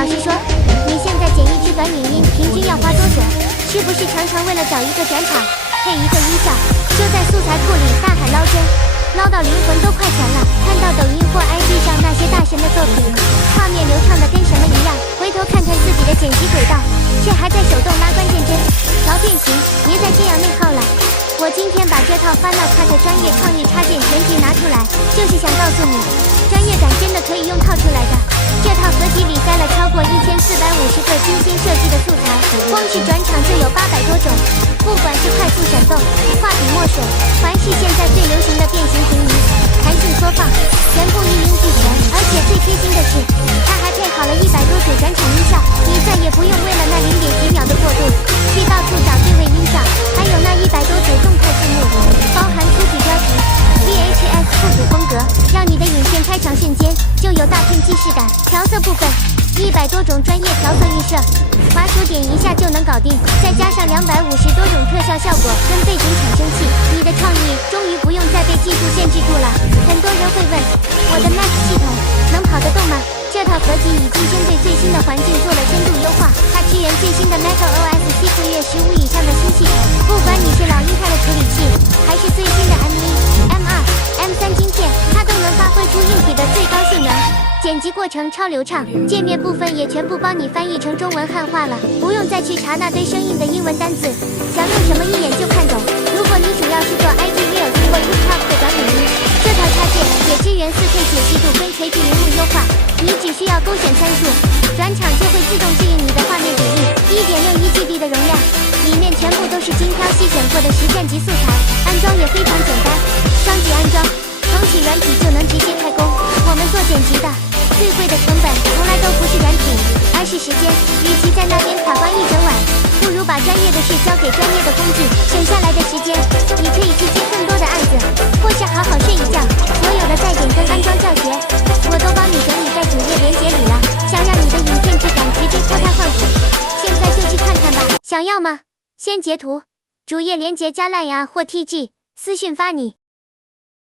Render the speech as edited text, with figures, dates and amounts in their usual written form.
老实说，你现在剪一支短影音平均要花多久？是不是常常为了找一个转场，配一个音效，就在素材库里大喊捞针，捞到灵魂都快全了？看到抖音或 IG 上那些大神的作品，画面流畅的跟什么一样，回头看看自己的剪辑轨道，这还在手动拉关键帧、调变形，别再这样内耗了。我今天把这套 Final Cut 专业创意插件全集拿出来，就是想告诉你，专业感真的可以用套出来的。这套合集里塞了超过1450个精心设计的素材，光是转场就有800多种。不管是快速闪动、画笔墨水，还是现在最流行的变形平移、弹性缩放，全部一应俱全。而且最贴心的是，它还配好了100多组转场音效，你再也不用为了那0点几秒的过渡去到处找对位音效，还有那100多组动态字幕，包含粗体标题、VHS 复古风格，让你的影片开场瞬间就有大片既视感。调色部分，100多种专业调色预设，滑鼠点一下就能搞定，再加上250多种特效效果跟背景产生器，你的创意终于不用再被技术限制住了。很多人会问，我的 Mac 系统能跑得动吗？这套合集已经针对最新的环境做了深度优化，它支援最新的 macOS 7个月15以上的新系统，不管你是老鹰派的处理器，还是最新的 M1、M2、M3 晶片，它都能发挥出硬体的最高性能。剪辑过程超流畅，界面部分也全部帮你翻译成中文汉化了，不用再去查那堆生硬的英文单字，想用什么一眼就看懂。如果你主要是做 IG Reels 或 TikTok 的短影音，这套插件也支援 4K 解析度跟垂直屏幕优化，你只需要勾选参数，转场就会自动适应你的画面比例。1.61GB 的容量，里面全部都是精挑细选过的实战级素材，安装也非常简单，双击安装，重启软体就能直接开工。我们做剪辑的，最贵的成本从来都不是软体，而是时间。与其在那边卡关一整晚，不如把专业的事交给专业的工具，省下来的时间，你可以去接更多的案子，或是好好睡一觉。所有的带点跟安装教学，我都帮你整理在主页连结里了。想让你的影片质感直接脱胎换骨，现在就去看看吧。想要吗？先截图，主页连结加 LINE 啊或 TG 私讯发你。